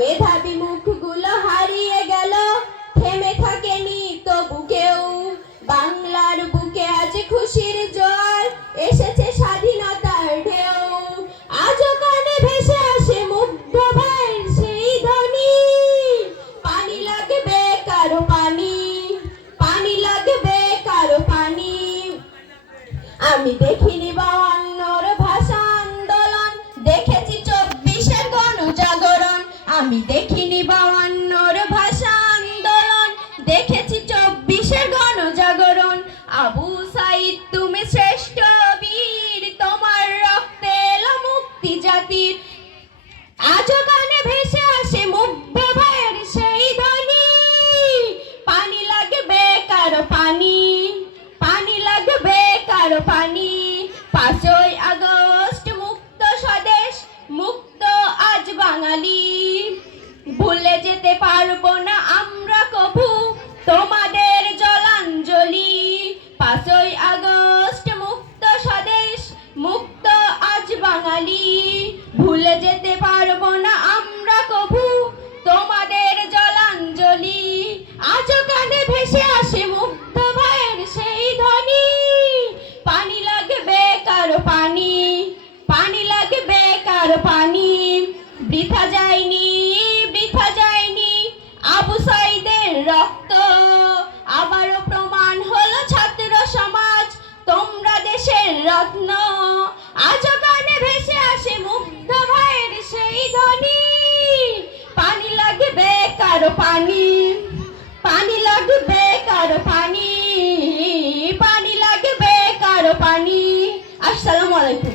মেধাবী মুখগুলো হারিয়ে গেল, থেমে থাকেনি তবু কেউ। বাংলার বুকে আজ খুশির জোয়ার, এসেছে স্বাধীনতার ঢেউ। আজও কানে ভেসে আসে মুগ্ধ ভাইয়ের সেই ধ্বনি, পানি লাগবে কারো পানি, পানি লাগবে কারো পানি। আমি দেখিনি 52-র ভাষা আন্দোলন, দেখেছি 24-এর গণজাগরণ। আমি দেখিনি 52-র ভাষা আন্দোলন, দেখেছি 24-এর গণজাগরণ। আবু সাইদ তুমি শ্রেষ্ঠ বীর, তোমার রক্তে এলো মুক্তি জাতির। আজও গানে ভেসে আসে মুগ্ধ ভাইয়ের সেই ধ্বনি, পানি লাগবে কারো পানি, পানি লাগবে কারো পানি। 5ই আগস্ট মুক্ত স্বদেশ, মুক্ত আজ বাঙালি। ভুলে যেতে পারবো না আমরা কভু তোমাদের জলাঞ্জলি। 5ই আগস্ট মুক্ত স্বদেশ, মুক্ত আজ বাঙালি। ভুলে যেতে পারবো না আমরা কভু তোমাদের জলাঞ্জলি। আজও কানে ভেসে আসে মুগ্ধ ভাইয়ের সেই ধ্বনি, পানি লাগবে কারো পানি, পানি লাগবে কারো পানি। বৃথা যায়নি, বৃথা যায়নি আবু সাইদের রক্ত। আবারও প্রমাণ হলো ছাত্র সমাজ তোমরা দেশের রত্ন। আজও কানে ভেসে আসে মুগ্ধ ভাইয়ের সেই ধ্বনি, পানি লাগবে কারো পানি, পানি লাগবে কারো পানি, পানি লাগবে কারো পানি। আসসালামু আলাইকুম।